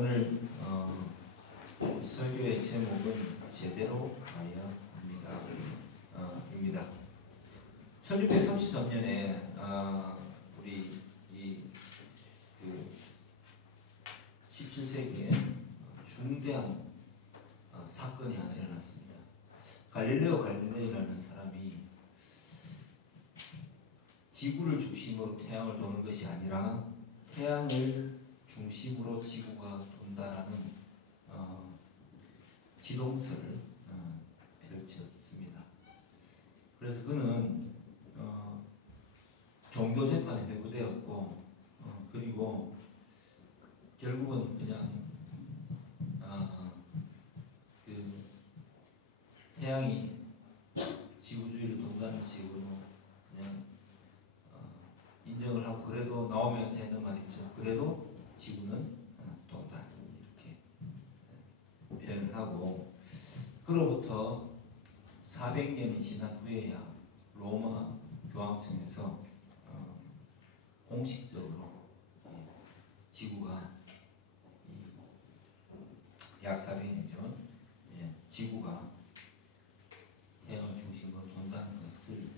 오늘 설교의 제목은 제대로 가야 합니다. 1633년에 우리 이 17세기에 중대한 사건이 하나 일어났습니다. 갈릴레오 갈릴레이라는 사람이 지구를 중심으로 태양을 도는 것이 아니라 태양을 중심으로 지구가 돈다라는 지동설을 펼쳤습니다. 그래서 그는 종교 재판에 회부되었고 그리고 결국은 그냥 그 태양이 지구주위를 돈다는 식으로 그냥 인정을 하고, 그래도 나오면서 했는 말이죠. 그래도 지구는 돈다, 이렇게 표현을 하고, 그로부터 400년이 지난 후에야 로마 교황청에서 공식적으로 지구가 약 400년이죠. 지구가 태양을 중심으로 돈다는 것을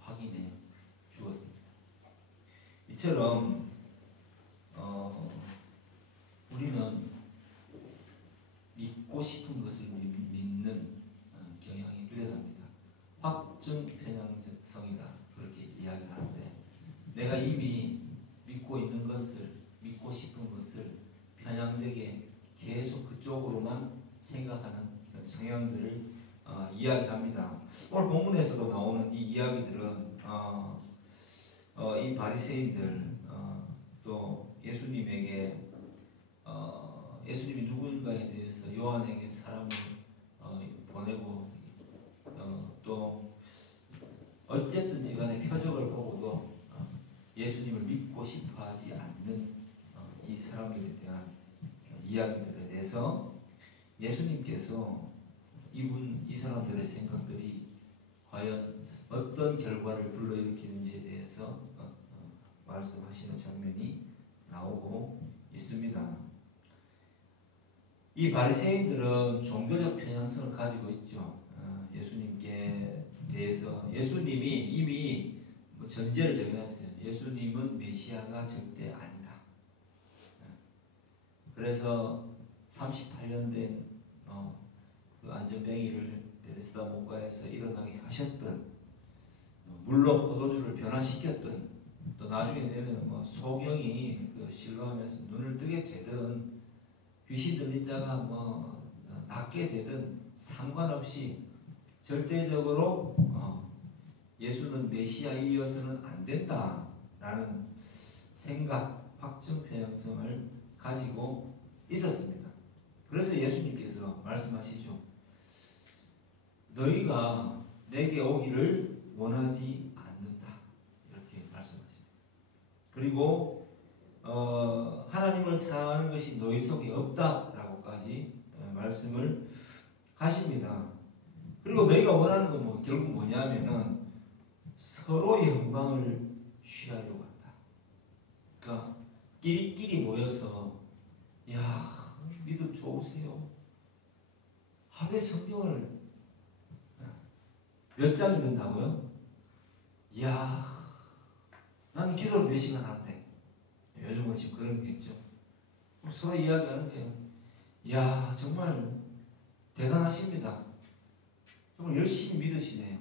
확인해 주었습니다. 이처럼 우리는 믿고 싶은 것을 믿는 경향이 뚜렷합니다. 확증 편향성이다, 그렇게 이야기를 하는데, 내가 이미 믿고 있는 것을, 믿고 싶은 것을 편향되게 계속 그쪽으로만 생각하는 성향들을 이야기합니다. 오늘 본문에서도 나오는 이 이야기들은 이 바리새인들, 또 예수님에게 예수님이 누구인가에 대해서 요한에게 사람을 보내고 또 어쨌든지 간에 표적을 보고도 예수님을 믿고 싶어하지 않는 이 사람들에 대한 이야기들에 대해서 예수님께서 이 사람들의 생각들이 과연 어떤 결과를 불러일으키는지에 대해서 말씀하시는 장면이 나오고 있습니다. 이 바리새인들은 종교적 편향성을 가지고 있죠. 예수님께 대해서 예수님이 이미 전제를 정해놨어요. 예수님은 메시아가 절대 아니다. 그래서 38년 된 그 안전뱅이를 베데스다 못가에서 일어나게 하셨던, 물로 포도주를 변화시켰던, 또 나중에 되면 소경이 실로암에서 눈을 뜨게 되든 귀신 들린 자가 낫게 되든 상관없이 절대적으로 예수는 메시아이어서는 안 된다라는 생각, 확증 편향성을 가지고 있었습니다. 그래서 예수님께서 말씀하시죠. 너희가 내게 오기를 원하지 않는다, 이렇게 말씀하십니다. 그리고 하나님을 사랑하는 것이 너희 속에 없다라고까지 말씀을 하십니다. 그리고 너희가 원하는 건 결국 뭐냐면은 서로의 영광을 취하려고 한다. 그러니까 끼리끼리 모여서 믿음 좋으세요. 하루에 성경을 몇 장 읽는다고요? 나는 기도를 몇 시간 하는데. 요즘은 지금 그런 게 있죠. 서로 이야기하는 거예요. 정말 대단하십니다. 정말 열심히 믿으시네요.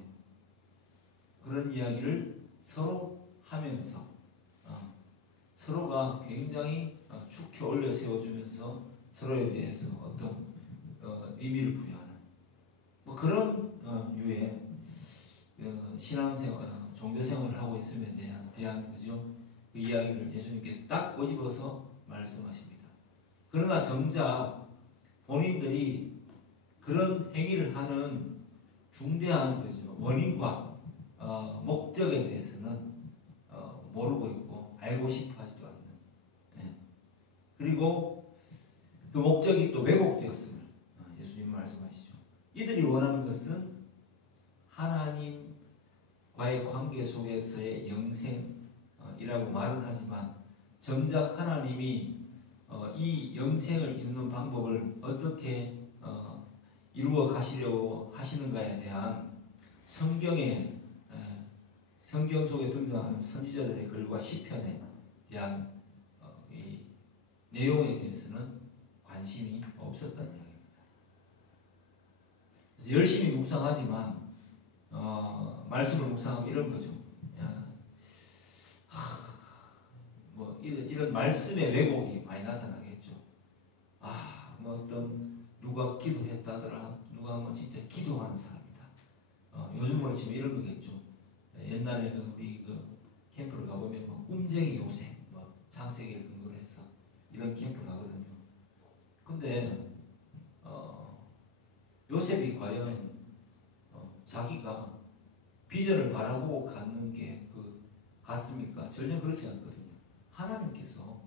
그런 이야기를 서로 하면서 서로가 굉장히 축히 올려 세워주면서 서로에 대해서 어떤 의미를 부여하는 그런 유의 신앙생활, 종교생활을 하고 있음에 대한 그죠? 그 이야기를 예수님께서 딱 꼬집어서 말씀하십니다. 그러나 정작 본인들이 그런 행위를 하는 중대한 원인과 목적에 대해서는 모르고 있고 알고 싶어하지도 않는, 그리고 그 목적이 또 왜곡되었음을 예수님 말씀하시죠. 이들이 원하는 것은 하나님과의 관계 속에서의 영생이라고 말은 하지만 정작 하나님이 이 영생을 이루는 방법을 어떻게 이루어 가시려고 하시는가에 대한 성경 속에 등장하는 선지자들의 글과 시편에 대한 이 내용에 대해서는 관심이 없었다는 이야기입니다. 그래서 열심히 묵상하지만 말씀을 묵상하면 이런 거죠. 이런 말씀의 왜곡이 많이 나타나겠죠. 뭐 어떤 누가 기도했다더라, 누가 뭐 진짜 기도하는 사람이다. 요즘으로 치면 이런 거겠죠. 옛날에 우리 캠프를 가보면 뭐 꿈쟁이 요셉, 뭐 창세기를 근거로 해서 이런 캠프 가거든요. 근데 요셉이 과연 자기가 비전을 바라보고 갖는 게 같습니까? 전혀 그렇지 않거든요. 하나님께서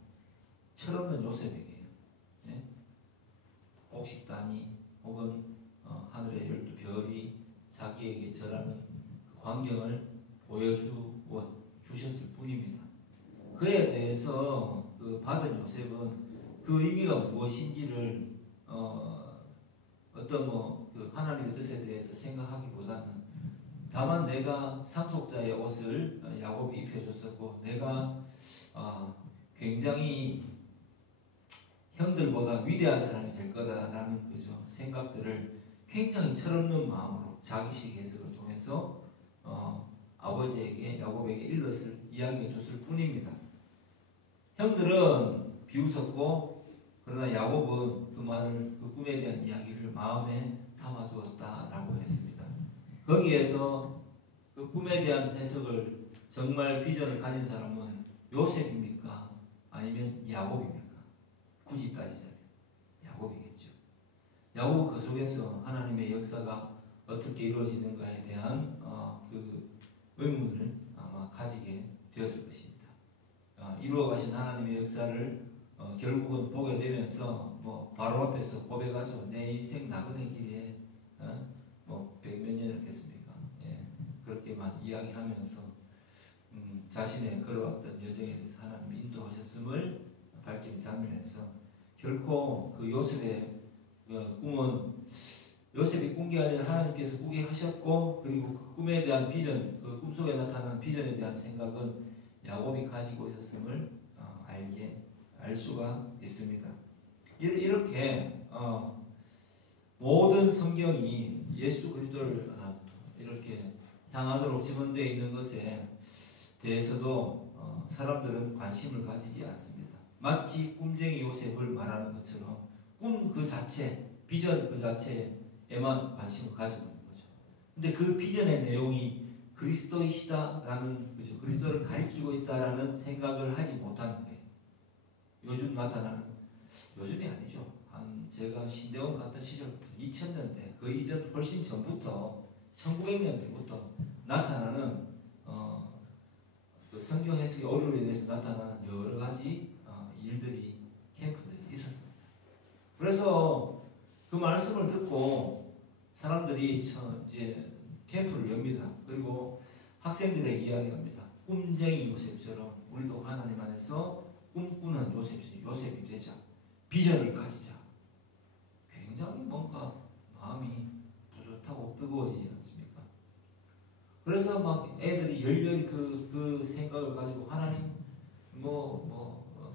철없는 요셉에게 곡식단이 혹은 하늘의 12별이 자기에게 절하는 그 광경을 보여주셨을 뿐입니다. 그에 대해서 받은 요셉은 그 의미가 무엇인지를 어떤 하나님의 뜻에 대해서 생각하기보다는 다만 내가 상속자의 옷을 야곱이 입혀줬었고 내가 굉장히 형들보다 위대한 사람이 될 거다라는 생각들을 굉장히 철없는 마음으로 자기식 해석을 통해서 아버지에게 야곱에게 일렀을 이야기해 줬을 뿐입니다. 형들은 비웃었고 그러나 야곱은 그 꿈에 대한 이야기를 마음에 담아두었다라고 했습니다. 거기에서 그 꿈에 대한 해석을 정말 비전을 가진 사람은 요셉입니까? 아니면 야곱입니까? 굳이 따지자면 야곱이겠죠. 야곱은 그 속에서 하나님의 역사가 어떻게 이루어지는가에 대한 그 의문을 아마 가지게 되었을 것입니다. 이루어가신 하나님의 역사를 결국은 보게 되면서 바로 앞에서 고백하죠. 내 인생 나그네 길에 백몇 년을 했습니까? 그렇게만 이야기하면서 자신의 걸어왔던 여정에 대해서 하나님 인도하셨음을 밝힌 장면에서 결코 그 요셉의 꿈은 요셉이 꾼 게 아니라 하나님께서 꾸게 하셨고 그리고 그 꿈에 대한 비전, 그 꿈속에 나타난 비전에 대한 생각은 야곱이 가지고 있었음을 알 수가 있습니다. 이렇게 모든 성경이 예수 그리스도를 이렇게 향하도록 지원되어 있는 것에 대해서도 사람들은 관심을 가지지 않습니다. 마치 꿈쟁이 요셉을 말하는 것처럼 꿈 그 자체, 비전 그 자체에만 관심을 가지고 있는 거죠. 근데 그 비전의 내용이 그리스도이시다라는 그리스도를 가리키고 있다라는 생각을 하지 못하는 거예요. 요즘 나타나는, 요즘이 아니죠. 제가 신대원 갔던 시절부터 2000년대, 그 이전 훨씬 전부터 1900년대부터 나타나는 그 성경 해석의 오류에 대해서 나타나는 여러 가지 일들이 캠프들이 있었습니다. 그래서 그 말씀을 듣고 사람들이 이제 캠프를 엽니다. 그리고 학생들에게 이야기합니다. 꿈쟁이 요셉처럼 우리도 하나님 안에서 꿈꾸는 요셉이 되자. 비전을 가지자. 굉장히 뭔가 마음이 뿌듯하고 뜨거워지지 않습니까? 그래서 막 애들이 열렬히 그 생각을 가지고 하나님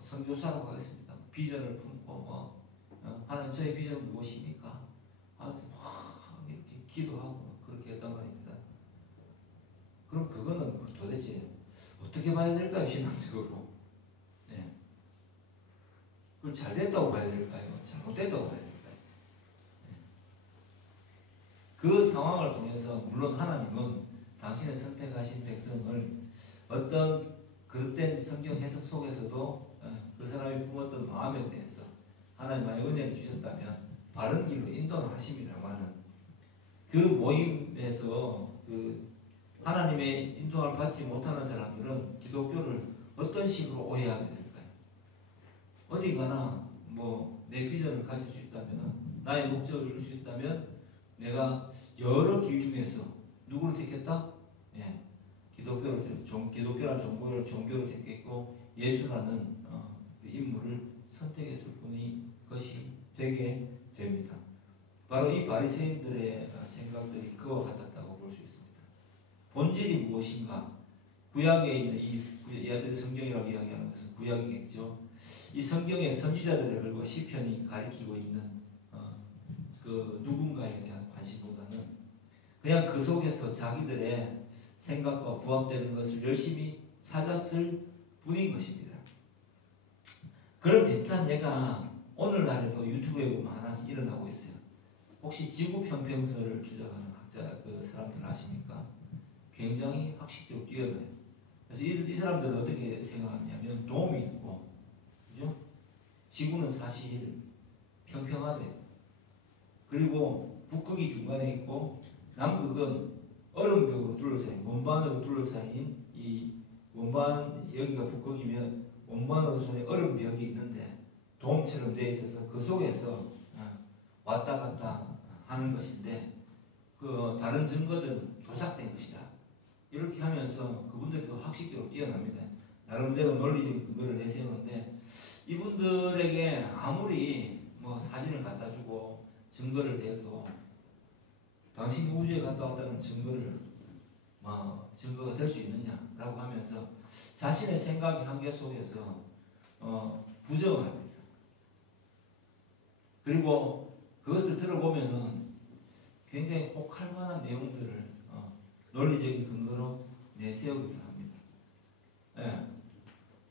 선교사라고 하겠습니다. 비전을 품고 하나님 저의 비전은 무엇입니까? 이렇게 기도하고 그렇게 했단 말입니다. 그럼 그거는 도대체 어떻게 봐야 될까요? 신앙적으로. 그걸 잘 됐다고 봐야 될까요? 잘못됐다고 봐야 될까요? 그 상황을 통해서 물론 하나님은 당신의 선택하신 백성을 어떤 그릇된 성경 해석 속에서도 그 사람이 품었던 마음에 대해서 하나님의 은혜를 주셨다면 바른 길로 인도를 하십니다만은 그 모임에서 그 하나님의 인도를 받지 못하는 사람들은 기독교를 어떤 식으로 오해하게 될까요? 어디 가나 내 비전을 가질 수 있다면, 나의 목적을 이룰 수 있다면 내가 여러 길 중에서 누구를 택했다? 기독교라는 종교를 택했고 예수라는 인물을 선택했을 뿐이 것이 되게 됩니다. 바로 이 바리새인들의 생각들이 그와 같았다고 볼 수 있습니다. 본질이 무엇인가? 구약에 있는 이 성경이라고 이야기하는 것은 구약이겠죠. 이 성경의 선지자들의 글과 시편이 가리키고 있는 그 누군가에 대한 관심보다는 그냥 그 속에서 자기들의 생각과 부합되는 것을 열심히 찾았을 뿐인 것입니다. 그런 비슷한 예가 오늘날에도 유튜브에 보면 하나씩 일어나고 있어요. 혹시 지구 평평설을 주장하는 그 사람들 아십니까? 굉장히 학식적으로 뛰어나요. 그래서 이 사람들은 어떻게 생각하냐면 돔이 있고, 그죠? 지구는 사실 평평하대요. 그리고 북극이 중간에 있고 남극은 얼음벽으로 둘러싸인, 원반으로 둘러싸인 이 원반, 여기가 북극이면 원반으로 둘러싸인 얼음벽이 있는데 돔처럼 되어 있어서 그 속에서 왔다 갔다 하는 것인데 그 다른 증거들은 조작된 것이다. 이렇게 하면서 그분들도 학식적으로 뛰어납니다. 나름대로 논리적인 근거를 내세우는데 이분들에게 아무리 뭐 사진을 갖다 주고 증거를 대도 당신이 우주에 갔다 왔다는 증거가 될 수 있느냐라고 하면서 자신의 생각의 한계 속에서 부정을 합니다. 그리고 그것을 들어보면은 굉장히 혹할 만한 내용들을 논리적인 근거로 내세우기도 합니다. 예.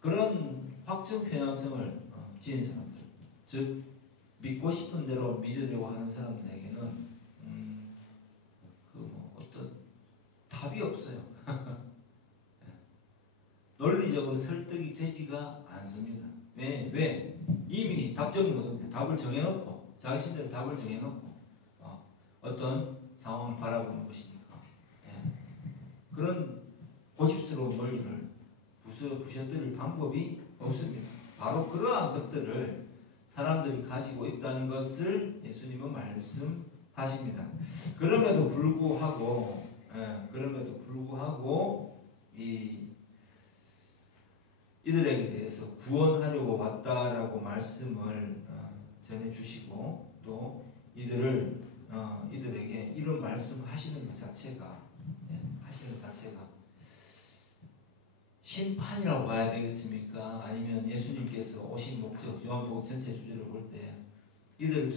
그런 확증 편향성을 지닌 사람들, 즉 믿고 싶은 대로 믿으려고 하는 사람들에게는 어떤 답이 없어요. 논리적으로 설득이 되지가 않습니다. 왜? 이미 답정이거든요. 답을 정해놓고 자신들의 답을 정해놓고 어떤 상황을 바라보는 것이니까. 예. 그런 고집스러운 논리를 부셔뜨릴 방법이 없습니다. 바로 그러한 것들을 사람들이 가지고 있다는 것을 예수님은 말씀하십니다. 그럼에도 불구하고 이들에게 대해서 구원하려고 왔다라고 말씀을 전해주시고 또 이들에게 이런 말씀하시는 것 자체가 심판이라고 봐야 되겠습니까? 아니면 예수님께서 오신 목적, 요한복음 전체 주제를 볼 때 이들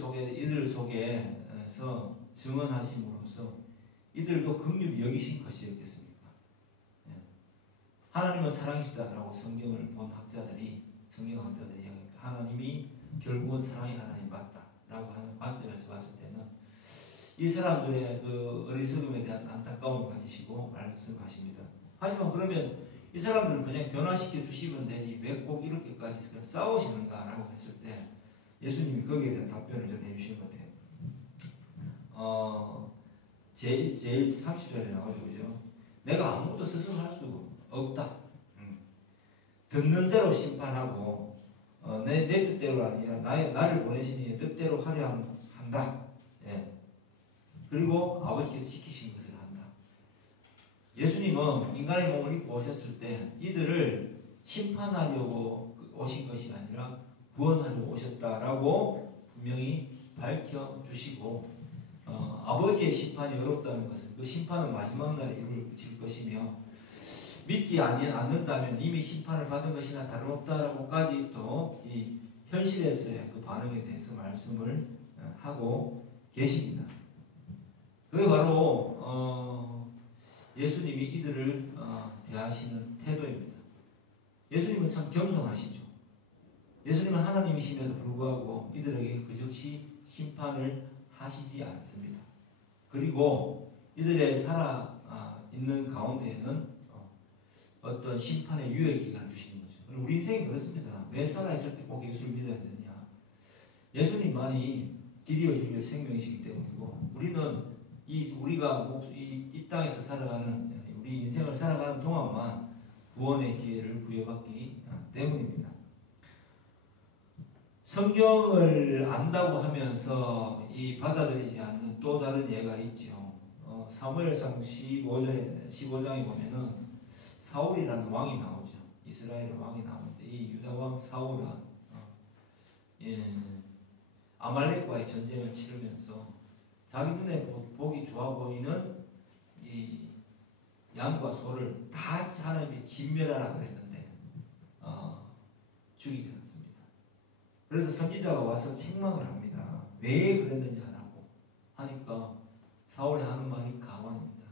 속에서 증언하심으로써 이들도 긍휼히 여기신 것이었겠습니까? 하나님은 사랑이시다라고 성경을 본 성경 학자들이 이야기합니다. 하나님이 결국은 사랑의 하나님 맞다라고 하는 관점에서 봤을 때는 이 사람들의 그 어리석음에 대한 안타까움을 가지시고 말씀하십니다. 하지만 그러면 이 사람들을 그냥 변화시켜 주시면 되지 왜 꼭 이렇게까지 싸우시는가라고 했을 때 예수님이 거기에 대한 답변을 좀 해주신 것 같아요. 제일 30절에 나오죠. 그죠? 내가 아무것도 스스로 할 수 없다. 듣는 대로 심판하고 내 뜻대로 아니라 나를 보내시니 뜻대로 하려 한다. 예. 그리고 아버지께서 시키신 것을 한다. 예수님은 인간의 몸을 입고 오셨을 때 이들을 심판하려고 오신 것이 아니라 구원하려고 오셨다라고 분명히 밝혀주시고 아버지의 심판이 어렵다는 것은 그 심판은 마지막 날에 이루어질 것이며 믿지 않는다면 이미 심판을 받은 것이나 다름없다라고까지 또 이 현실에서의 그 반응에 대해서 말씀을 하고 계십니다. 그게 바로 예수님이 이들을 대하시는 태도입니다. 예수님은 참 겸손하시죠. 예수님은 하나님이심에도 불구하고 이들에게 그 즉시 심판을 하시지 않습니다. 그리고 이들의 있는 가운데에는 어떤 심판의 유예 기간을 주시는 거죠. 우리 인생이 그렇습니다. 왜 살아있을 때 꼭 예수를 믿어야 되느냐. 예수님만이 길이요 진리요 생명이시기 때문이고 우리는 우리가 이 땅에서 살아가는 우리 인생을 살아가는 동안만 구원의 기회를 부여받기 때문입니다. 성경을 안다고 하면서 받아들이지 않는 또 다른 예가 있죠. 사무엘상 15장에 보면은 사울이라는 왕이 나오죠. 이스라엘의 왕이 나오는데 이 유다 왕 사울은 아말렉과의 전쟁을 치르면서 자기 눈에 보기 좋아 보이는 이 양과 소를 다 하나님이 진멸하라 그랬는데 죽이지 않습니다. 그래서 선지자가 와서 책망을 합니다. 왜 그랬느냐라고 하니까 사울이 하는 말이 가만입니다.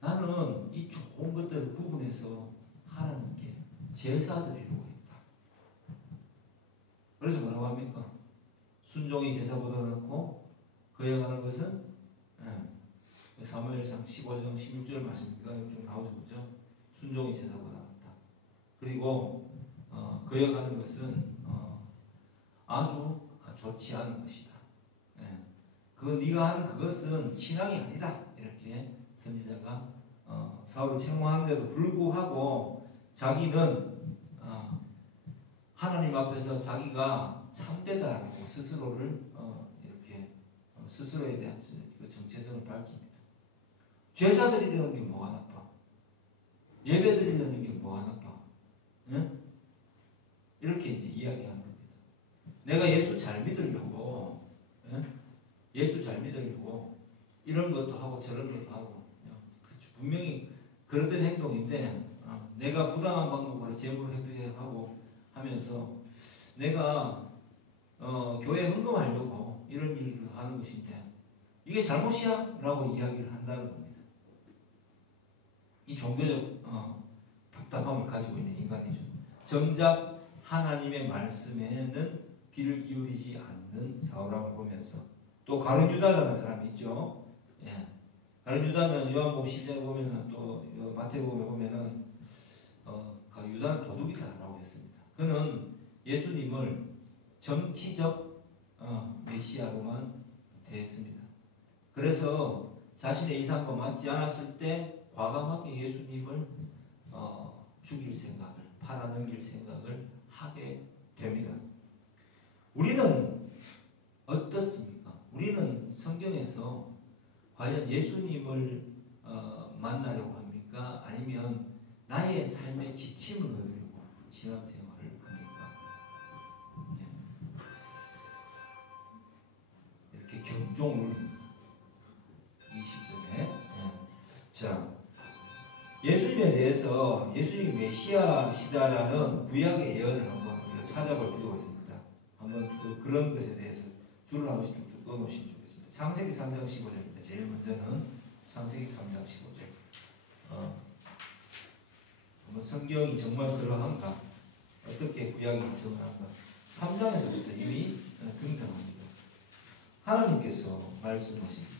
나는 이 좋은 것들을 구분해서 하나님께 제사드리려고 했다. 그래서 뭐라고 합니까? 순종이 제사보다 낫고 그에 관한 것은 사무엘상 15장 16절 말씀입니까? 좀 나오죠, 그죠? 순종이 제사보다 낫다. 그리고 그에 관한 것은 아주 좋지 않은 것이다. 그 네가 하는 그것은 신앙이 아니다. 이렇게 선지자가 사울을 책망하는데도 불구하고 자기는 하나님 앞에서 자기가 참되다라고 스스로를 이렇게 스스로에 대한 그 정체성을 밝힙니다. 제사 드리려는 게 뭐가 나빠? 예배 드리려는 게 뭐가 나빠? 응? 이렇게 이제 이야기하는 겁니다. 내가 예수 잘 믿으려고, 응? 예수 잘 믿으려고 이런 것도 하고 저런 것도 하고, 분명히 그렇던 행동인데 내가 부당한 방법으로 재물을 획득하고 하면서 내가 교회에 헌금하려고 이런 일을 하는 것인데 이게 잘못이야? 라고 이야기를 한다는 겁니다. 이 종교적 답답함을 가지고 있는 인간이죠. 정작 하나님의 말씀에는 귀를 기울이지 않는 사울왕을 보면서 또 가룟 유다라는 사람이 있죠. 가룟 유다는 요한복음 10장에 보면은 또 마태복음에 보면은 유다는 도둑이다라고 했습니다. 그는 예수님을 정치적 메시아로만 대했습니다. 그래서 자신의 이상과 맞지 않았을 때 과감하게 예수님을 죽일 생각을, 팔아넘길 생각을 하게 됩니다. 우리는 어떻습니까? 우리는 성경에서 과연 예수님을 만나려고 합니까? 아니면 나의 삶의 지침을 얻으려고 신앙생활을 합니까? 이렇게 경종을 울립니다. 이 시점에. 자, 예수님에 대해서 예수님이 메시아시다라는 구약의 예언을 한번 우리가 찾아볼 필요가 있습니다. 한번 그런 것에 대해서 줄을 한 번씩 쭉쭉 꺼놓으시면 좋겠습니다. 창세기 3장 15절입니다. 제일 먼저는 창세기 3장 15절. 한번 성경이 정말 그러한가? 어떻게 구약이 정한가? 3장에서부터 이미 등장합니다. 하나님께서 말씀하십니다.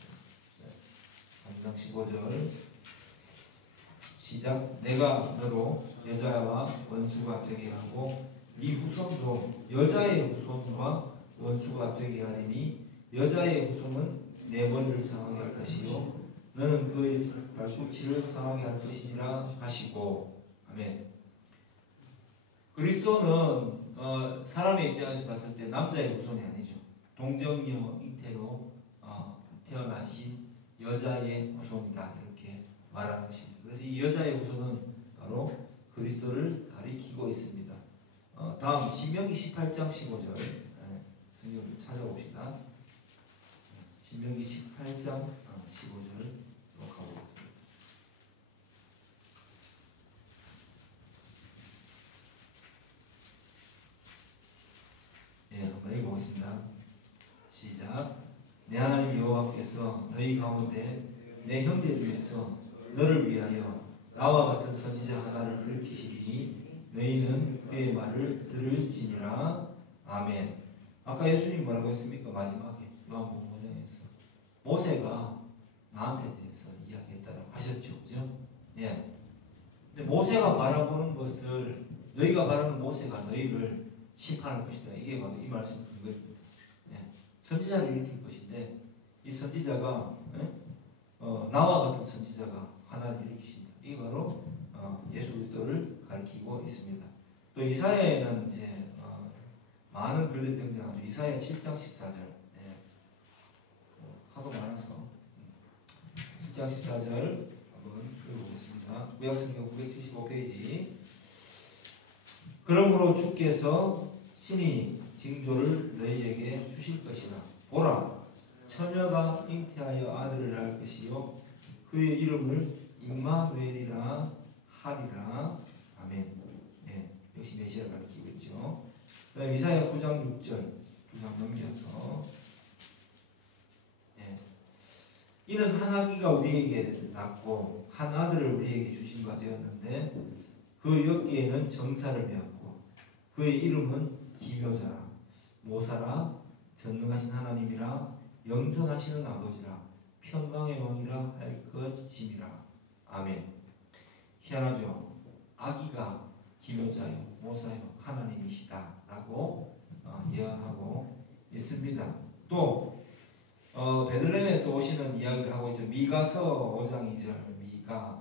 3장 15절 시작. 내가 너로 여자와 원수가 되게 하고 네 후손도 여자의 후손과 원수가 되게 하리니 여자의 후손은 내 머리를 상하게 할 것이요 너는 그의 발꿈치를 상하게 할 것이니라 하시고. 아멘. 그리스도는 사람의 입장에서 봤을 때 남자의 후손이 아니죠. 동정녀 잉태로 태어나신 여자의 후손이다 이렇게 말하는 것입니다. 그래서 이 여자의 후손은 바로 그리스도를 가리키고 있습니다. 다음 신명기 18장 15절 성경을 찾아봅시다. 신명기 18장 15절로 가보겠습니다. 한번 읽어보겠습니다. 시작. 내 하나님 여호와께서 너희 가운데 내 형제 중에서 너를 위하여 나와 같은 선지자 하나를 일으키시리니 너희는 그의 말을 들을지니라. 아멘. 아까 예수님 뭐라고 했습니까? 마지막에 요한복음 5장에서 모세가 나한테 대해서 이야기했다고 하셨죠, 그죠? 예. 근데 모세가 바라보는 것을 너희가 바라는 모세가 너희를 심판할 것이다. 이게 바로 이 말씀 그것입니다. 예. 선지자를 일으킬 것인데 이 선지자가 나와 같은 선지자가 하나를 일으키신다. 이게 바로 예수 그리스도를 가리키고 있습니다. 또 이사야에는 이제 많은 글들이 등장하죠. 이사야 7장 14절. 하도 많아서 7장 14절 한번 읽어보겠습니다. 구약성경 975페이지. 그러므로 주께서 신이 징조를 너희에게 주실 것이라. 보라, 처녀가 잉태하여 아들을 낳을 것이요 그의 이름을 임마누엘이라 하리라. 아멘. 네, 역시 메시아를 가리키고 있죠. 그다음 이사야 9장 6절 2장 넘겨서 네. 이는 한 아기가 우리에게 낳고 한 아들을 우리에게 주신 바 되었는데 그 어깨에는 정사를 메었고 그의 이름은 기묘자라 모사라 전능하신 하나님이라 영존하시는 아버지라 평강의 왕이라 할 것임이라. 아멘. 희한하죠. 아기가 기묘자요 모사요 하나님이시다라고 예언하고 있습니다. 또 베들레헴에서 오시는 이야기를 하고 있죠. 미가서 5장 2절 미가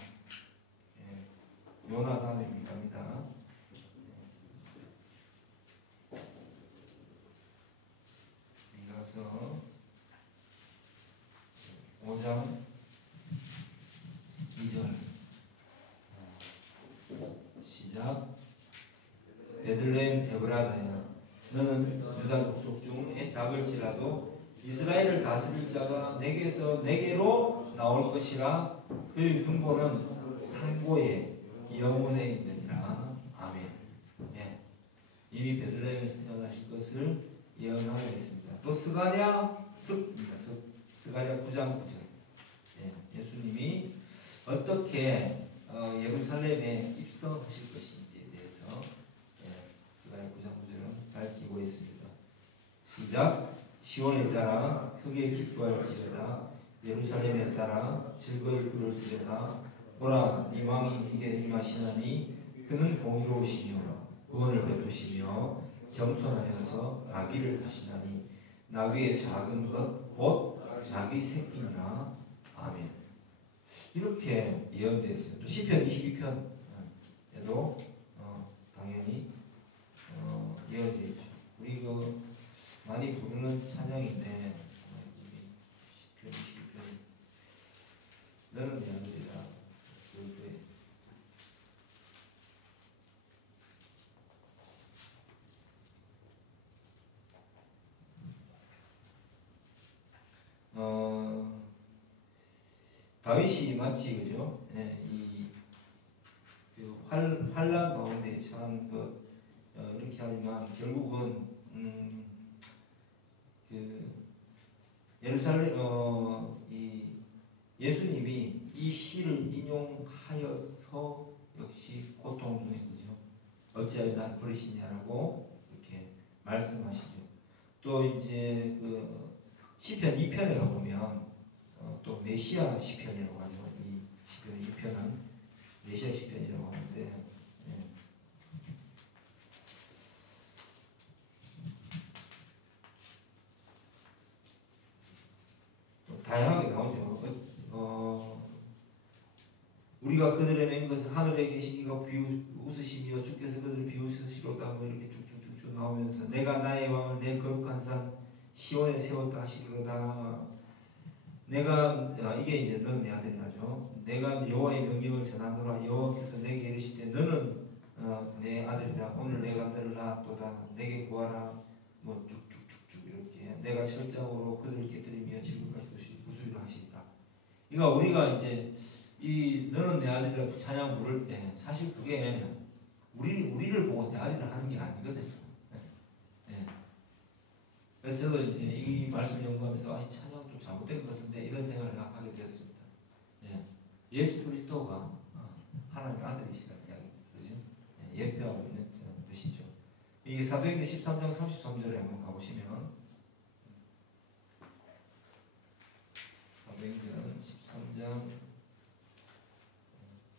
요나 다음에 미가입니다. 미가서 5장 2절 시작. 베들레헴 에브라다야 너는 유다 족속 중에 작을지라도 이스라엘을 다스릴 자가 내게서 내게로 나올 것이라. 그의 흉보는 산고의 영혼에 있느니라. 아멘. 네. 이미 베들레헴에서 태어나실 것을 예언하고 있습니다. 또 스가랴 9장 9절 네. 예수님이 어떻게 예루살렘에 입성하실 것인지에 대해서 스가랴 9장 9절은 밝히고 있습니다. 시작. 시온에 따라 크게 기뻐할지어다 예루살렘에 따라 즐거이 부를지어다. 보라, 네 왕이 네게 임하시나니 그는 공의로우시며 구원을 베푸시며 겸손하여서 나귀를 타시나니 나귀의 작은 것 곧 나귀 새끼니라. 아멘. 이렇게 예언되어 있어요. 또 시편 22편에도 당연히 예언되어 있죠. 우리 많이 부르는 찬양인데 시편 22편 너는 내 아들이라. 다윗이 마치 그죠? 예, 환란 가운데 처한 이렇게 하지만 결국은 예루살렘 이 예수님이 이 시를 인용하여서 역시 고통 중에 그죠? 어찌하여 날 버리시냐라고 이렇게 말씀하시죠. 또 이제 시편 2편에 가보면 또 메시아 시편이라고 하죠. 이 시편 2편은 메시아 시편이라고 하는데 또 다양하게 나오죠. 우리가 그들의 맹 것을 하늘에 계신 이가 웃으시며 주께서 그들을 비웃으시로다 뭐 이렇게 쭉쭉쭉쭉 나오면서 내가 나의 왕을 내 거룩한 산 시온에 세웠다 하시리로다. 내가 이게 이제 너는 내 아들이라죠. 내가 여호와의 명령을 전하노라. 여호와께서 내게 이르시되 너는 내 아들이라. 오늘 내가 너를 낳았도다. 내게 구하라. 뭐 쭉쭉쭉쭉 이렇게 내가 철장으로 그들을 깨뜨리며 질그까지 구수리로 하시리라. 그러니까 우리가 이제 이 너는 내 아들이라 찬양 부를 때 사실 그게 우리를 보고 내 아들이라 하는 게 아니거든요. 그래서 저도 이제 이 말씀 연구하면서 이 찬양 좀 잘못된 것 같은데 이런 생각을 하게 되었습니다. 예수 그리스도가 하나님의 아들이시라는 이야기입니다. 그죠? 예표하고 있는 뜻이죠. 이게 사도행전 13장 33절에 한번 가보시면 사도행전 13장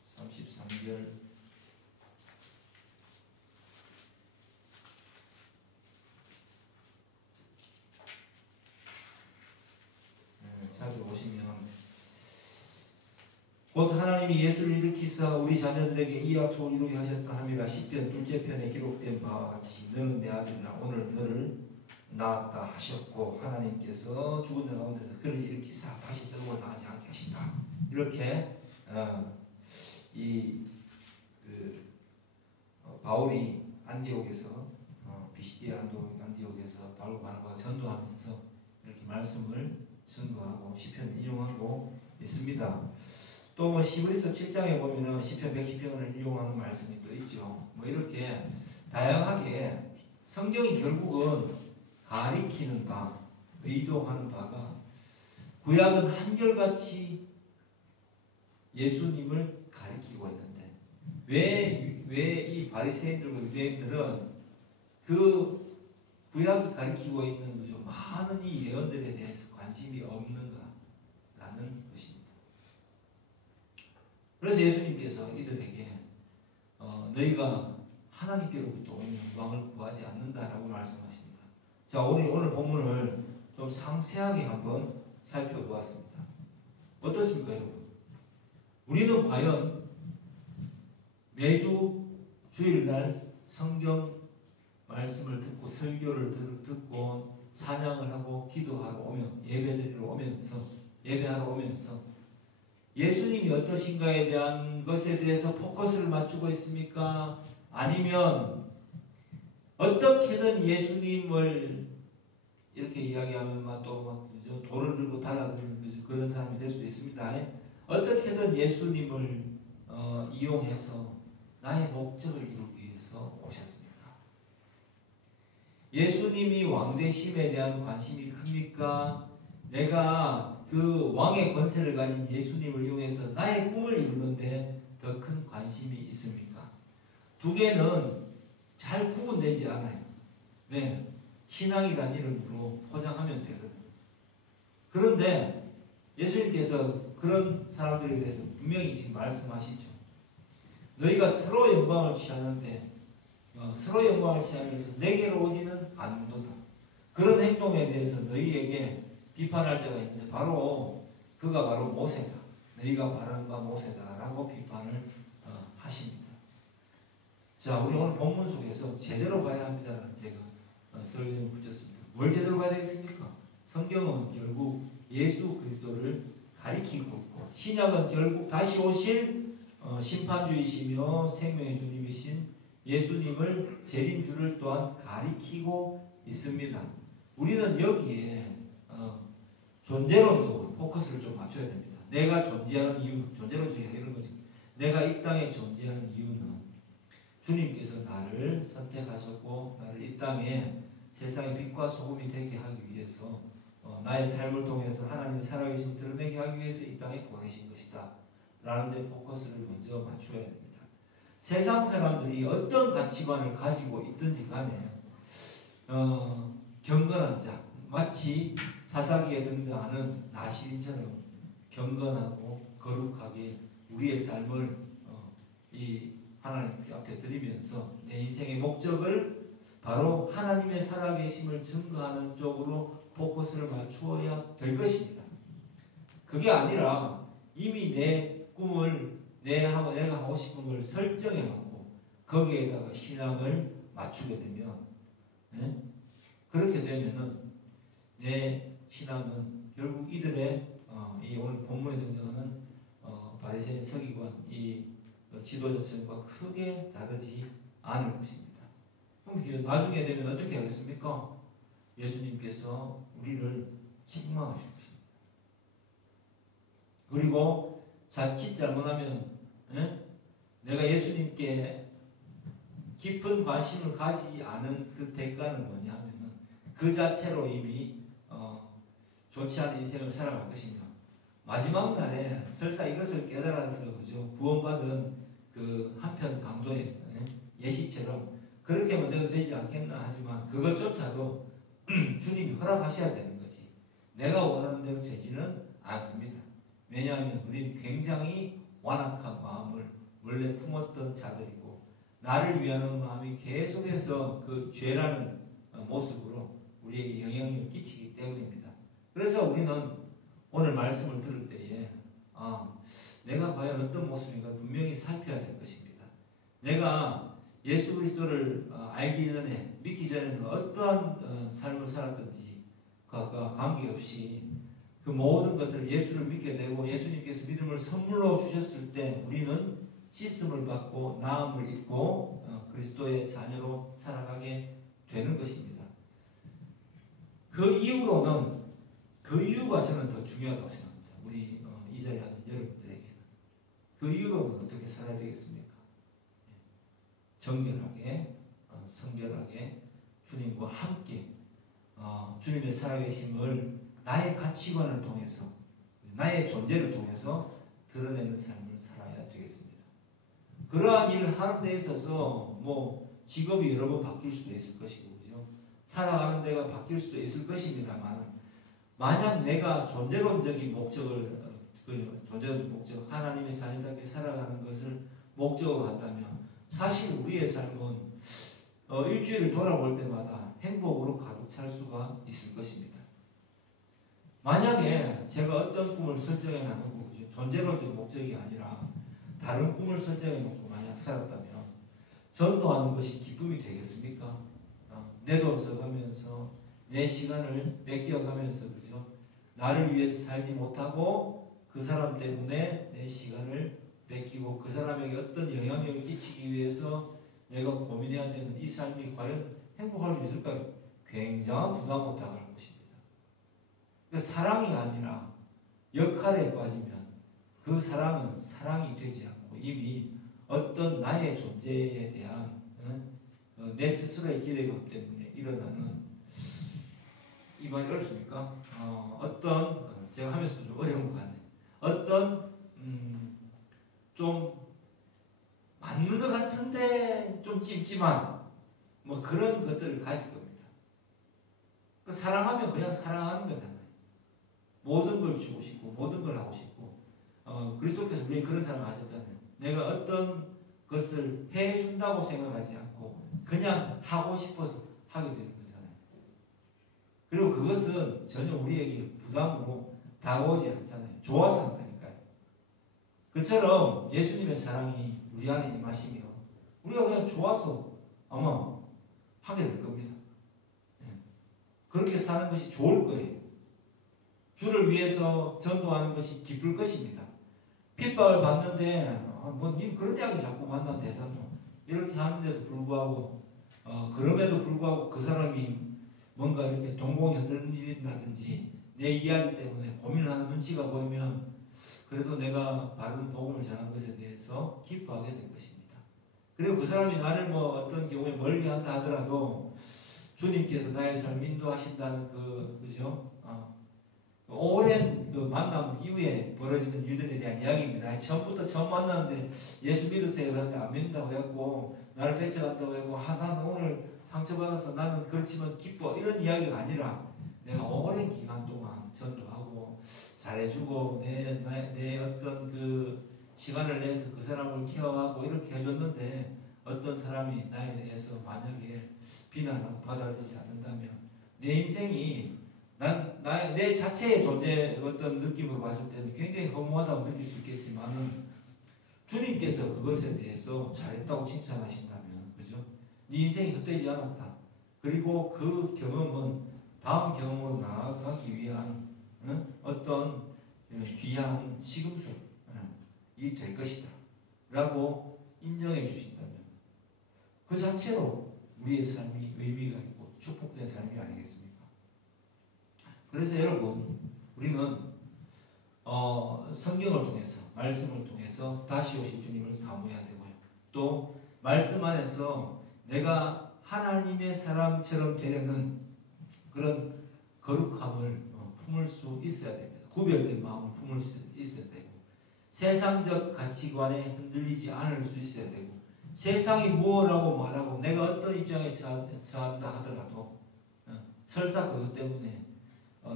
33절 보시면 곧 하나님이 예수를 일으키사 우리 자녀들에게 이 약속을 이루게 하셨다 함이라. 10편 둘째 편에 기록된 바와 같이 너는 내 아들이라. 오늘 너를 낳았다 하셨고 하나님께서 죽은 자 가운데서 그를 일으키사 다시 썩음을 당하지 않게 하신다. 이렇게 바울이 안디옥에서 비시디아 안디옥에서 바울 바나바가 전도하면서 이렇게 말씀을 증거하고 시편을 인용하고 있습니다. 또 뭐 히브리서 7장에 보면은 시편 110편을 인용하는 말씀이 또 있죠. 뭐 이렇게 다양하게 성경이 결국은 가리키는 바, 의도하는 바가 구약은 한결같이 예수님을 가리키고 있는데 왜 이 바리새인들과 유대인들은 그 구약이 가리키고 있는 그죠 많은 이 예언들에 대해서 관심이 없는가라는 것입니다. 그래서 예수님께서 이들에게 너희가 하나님께로부터 온 영광을 구하지 않는다라고 말씀하십니다. 자, 오늘 본문을 좀 상세하게 한번 살펴보았습니다. 어떻습니까, 여러분? 우리는 과연 매주 주일날 성경 말씀을 듣고 설교를 듣고 찬양을 하고 기도하러 오면 예배드리러 오면서 예배하러 오면서 예수님이 어떠신가에 대한 것에 대해서 포커스를 맞추고 있습니까? 아니면 어떻게든 예수님을 이렇게 이야기하면 또 돌을 들고 달아드는 그런 사람이 될 수 있습니다. 어떻게든 예수님을 이용해서 나의 목적을 이루기 위해서 오셨습니다. 예수님이 왕되심에 대한 관심이 큽니까? 내가 그 왕의 권세를 가진 예수님을 이용해서 나의 꿈을 이루는데 더 큰 관심이 있습니까? 두 개는 잘 구분되지 않아요. 네, 신앙이란 이름으로 포장하면 되거든요. 그런데 예수님께서 그런 사람들에 대해서 분명히 지금 말씀하시죠. 너희가 서로 영광을 취하는데 서로 영광을 취하기 위해서 내게로 오지는 않는도다. 그런 행동에 대해서 너희에게 비판할 자가 있는데 그가 바로 모세다. 너희가 말하는 바 모세다라고 비판을 하십니다. 자, 우리 오늘 본문 속에서 제대로 봐야 합니다라는 제가 설명을 붙였습니다. 뭘 제대로 봐야 되겠습니까? 성경은 결국 예수 그리스도를 가리키고 있고 신약은 결국 다시 오실 심판주이시며 생명의 주님이신 예수님을 재림주를 또한 가리키고 있습니다. 우리는 여기에 존재론적으로 포커스를 좀 맞춰야 됩니다. 내가 존재하는 이유, 존재론적인 이런 거지. 내가 이 땅에 존재하는 이유는 주님께서 나를 선택하셨고 나를 이 땅에 세상의 빛과 소금이 되게 하기 위해서 나의 삶을 통해서 하나님의 살아계심을 드러내게 하기 위해서 이 땅에 보내신 것이다 라는 데 포커스를 먼저 맞춰야 됩니다. 세상 사람들이 어떤 가치관을 가지고 있든지 간에 경건한 자, 마치 사사기에 등장하는 나시린처럼 경건하고 거룩하게 우리의 삶을 이 하나님 앞에 드리면서 내 인생의 목적을 바로 하나님의 살아계심을 증거하는 쪽으로 포커스를 맞추어야 될 것입니다. 그게 아니라 이미 내 꿈을 내가 하고 싶은 걸 설정해놓고 거기에다가 신앙을 맞추게 되면 그렇게 되면은 내 신앙은 결국 이들의 이 오늘 본문에 등장하는 바리새인 서기관 이 지도자들과 크게 다르지 않을 것입니다. 그럼 나중에 되면 어떻게 하겠습니까? 예수님께서 우리를 책망하실 것입니다. 그리고 자칫 잘못하면 내가 예수님께 깊은 관심을 가지지 않은 그 대가는 뭐냐 하면은 그 자체로 이미 좋지 않은 인생을 살아갈 것이며 마지막 날에 설사 이것을 깨달아서 그죠 구원받은 그 한편 강도의 예시처럼 그렇게 하면 내가 되지 않겠나 하지만 그것조차도 주님이 허락하셔야 되는 거지 내가 원하는 대로 되지는 않습니다. 왜냐하면 우리는 굉장히 완악한 마음을 원래 품었던 자들이고 나를 위하는 마음이 계속해서 그 죄라는 모습으로 우리에게 영향을 끼치기 때문입니다. 그래서 우리는 오늘 말씀을 들을 때에 내가 과연 어떤 모습인가 분명히 살펴야 될 것입니다. 내가 예수 그리스도를 알기 전에 믿기 전에는 어떠한 삶을 살았든지 그와 관계없이 그 모든 것들을 예수를 믿게 되고 예수님께서 믿음을 선물로 주셨을 때 우리는 씻음을 받고 나음을 입고 그리스도의 자녀로 살아가게 되는 것입니다. 그 이유가 저는 더 중요하다고 생각합니다. 우리 이 자리에 앉은 여러분들에게는. 그 이유로는 어떻게 살아야 되겠습니까? 정결하게, 성결하게 주님과 함께 주님의 살아계심을 나의 가치관을 통해서, 나의 존재를 통해서 드러내는 삶을 살아야 되겠습니다. 그러한 일을 하는 데 있어서 직업이 여러 번 바뀔 수도 있을 것이고, 그죠? 살아가는 데가 바뀔 수도 있을 것입니다만, 만약 내가 존재론적인 목적을, 존재론적 목적, 하나님의 자녀답게 살아가는 것을 목적으로 한다면, 사실 우리의 삶은 일주일을 돌아볼 때마다 행복으로 가득 찰 수가 있을 것입니다. 만약에 제가 어떤 꿈을 설정해 놔두고 존재론적 목적이 아니라 다른 꿈을 설정해 놓고 만약 살았다면 전도하는 것이 기쁨이 되겠습니까? 내 돈 써가면서 내 시간을 뺏겨가면서, 그죠? 나를 위해서 살지 못하고 그 사람 때문에 내 시간을 뺏기고 그 사람에게 어떤 영향력을 끼치기 위해서 내가 고민해야 되는 이 삶이 과연 행복할 수 있을까요? 굉장한 부담으로 다가갈 것입니다. 그러니까 사랑이 아니라 역할에 빠지면 그 사랑은 사랑이 되지 않고 이미 어떤 나의 존재에 대한 내 스스로의 기대감 때문에 일어나는, 이 말이 어렵습니까? 제가 하면서도 좀 어려운 것 같네요. 어떤 좀 맞는 것 같은데 좀 찝찝한 그런 것들을 가질 겁니다. 사랑하면 그냥 사랑하는 거잖아요. 모든 걸 주고 싶고 모든 걸 하고 싶고, 그리스도께서 우리에게 그런 사랑을 하셨잖아요. 내가 어떤 것을 해준다고 생각하지 않고 그냥 하고 싶어서 하게 되는 거잖아요. 그리고 그것은 전혀 우리에게 부담으로 다가오지 않잖아요. 좋아서 한다니까요. 그처럼 예수님의 사랑이 우리 안에 임하시면 우리가 그냥 좋아서 아마 하게 될 겁니다. 그렇게 사는 것이 좋을 거예요. 주를 위해서 전도하는 것이 기쁠 것입니다. 핍박을 받는데 님 그런 이야기 자꾸 만난 대사도 이렇게 하는데도 불구하고 그럼에도 불구하고 그 사람이 뭔가 이렇게 동공이 흔들린다든지 내 이야기 때문에 고민을 하는 눈치가 보이면 그래도 내가 바른 복음을 전한 것에 대해서 기뻐하게 될 것입니다. 그리고 그 사람이 나를 어떤 경우에 멀리 한다 하더라도 주님께서 나의 삶을 인도하신다는 그죠? 오랜 그 만남 이후에 벌어지는 일들에 대한 이야기입니다. 처음부터 처음 만났는데 예수 믿으세요 하는데 안 믿는다고 해갖고 나를 배척한다고 해갖고 난 오늘 상처받아서 나는 그렇지만 기뻐, 이런 이야기가 아니라 내가 오랜 기간 동안 전도하고 잘해주고 내 어떤 그 시간을 내서 그 사람을 케어하고 이렇게 해줬는데 어떤 사람이 나에 대해서 만약에 비난하고 받아들이지 않는다면 내 인생이 내 자체의 존재 어떤 느낌으로 봤을 때는 굉장히 허무하다고 느낄 수 있겠지만은 주님께서 그것에 대해서 잘했다고 칭찬하신다면, 그죠? 네 인생이 헛되지 않았다. 그리고 그 경험은 다음 경험으로 나아가기 위한 어떤 귀한 시금석이 될 것이다 라고 인정해 주신다면 그 자체로 우리의 삶이 의미가 있고 축복된 삶이 아니겠습니까? 그래서 여러분, 우리는 성경을 통해서, 말씀을 통해서 다시 오실 주님을 사모해야 되고요. 또 말씀 안에서 내가 하나님의 사람처럼 되려는 그런 거룩함을 품을 수 있어야 됩니다. 구별된 마음을 품을 수 있어야 되고, 세상적 가치관에 흔들리지 않을 수 있어야 되고, 세상이 무엇라고 말하고 내가 어떤 입장에 처한다 하더라도 설사 그것 때문에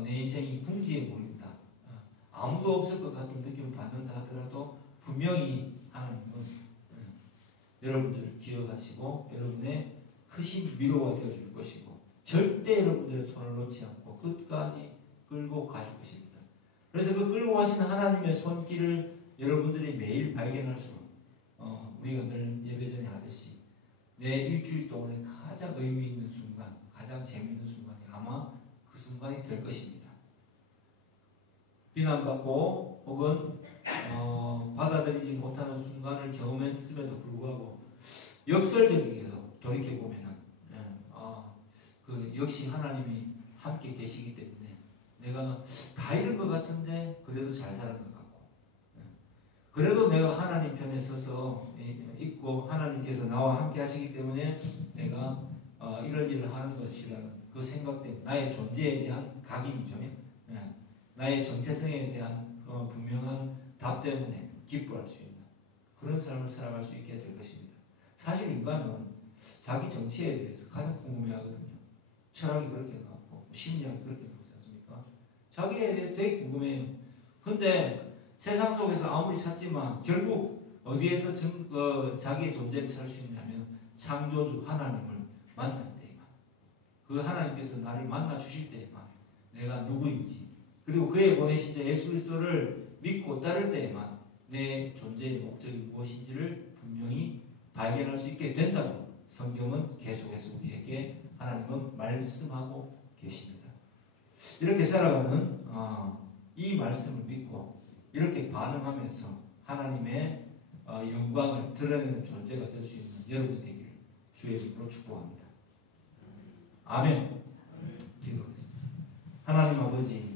내 인생이 궁지에 몰린다, 아무도 없을 것 같은 느낌을 받는다 하더라도 분명히 하나님은 여러분들을 기억하시고 여러분의 크신 위로가 되어줄 것이고 절대 여러분들의 손을 놓지 않고 끝까지 끌고 가실 것입니다. 그래서 그 끌고 가시는 하나님의 손길을 여러분들이 매일 발견할수록 우리가 늘 예배전에 하듯이 내 일주일 동안에 가장 의미 있는 순간, 가장 재미있는 순간이 아마 그 순간이 될 것입니다. 비난받고 혹은 받아들이지 못하는 순간을 경험했음에도 불구하고 역설적이게도 돌이켜보면 역시 하나님이 함께 계시기 때문에 내가 다 잃은 것 같은데 그래도 잘 사는 것 같고, 그래도 내가 하나님 편에 서서 있고 하나님께서 나와 함께 하시기 때문에 내가 이런 일을 하는 것이라는 그 생각 때문에 나의 존재에 대한 각인이죠. 나의 정체성에 대한 분명한 답 때문에 기뻐할 수 있는 그런 삶을 살아갈 수 있게 될 것입니다. 사실 인간은 자기 정체에 대해서 가장 궁금해하거든요. 철학이 그렇게 나오고 심리학이 그렇게 나오지 않습니까? 자기에 대해서 되게 궁금해요. 근데 세상 속에서 아무리 찾지만 결국 어디에서 자기의 존재를 찾을 수 있냐면 창조주 하나님을 만날 때에만, 그 하나님께서 나를 만나 주실 때에만 내가 누구인지, 그리고 그의 보내신 자 예수 그리스도를 믿고 따를 때에만 내 존재의 목적이 무엇인지를 분명히 발견할 수 있게 된다고 성경은 계속해서 우리에게 하나님은 말씀하고 계십니다. 이렇게 살아가는 이 말씀을 믿고 이렇게 반응하면서 하나님의 영광을 드러내는 존재가 될 수 있는 여러분이 되기를 주의 이름으로 축복합니다. 아멘. 기도하겠습니다. 하나님 아버지,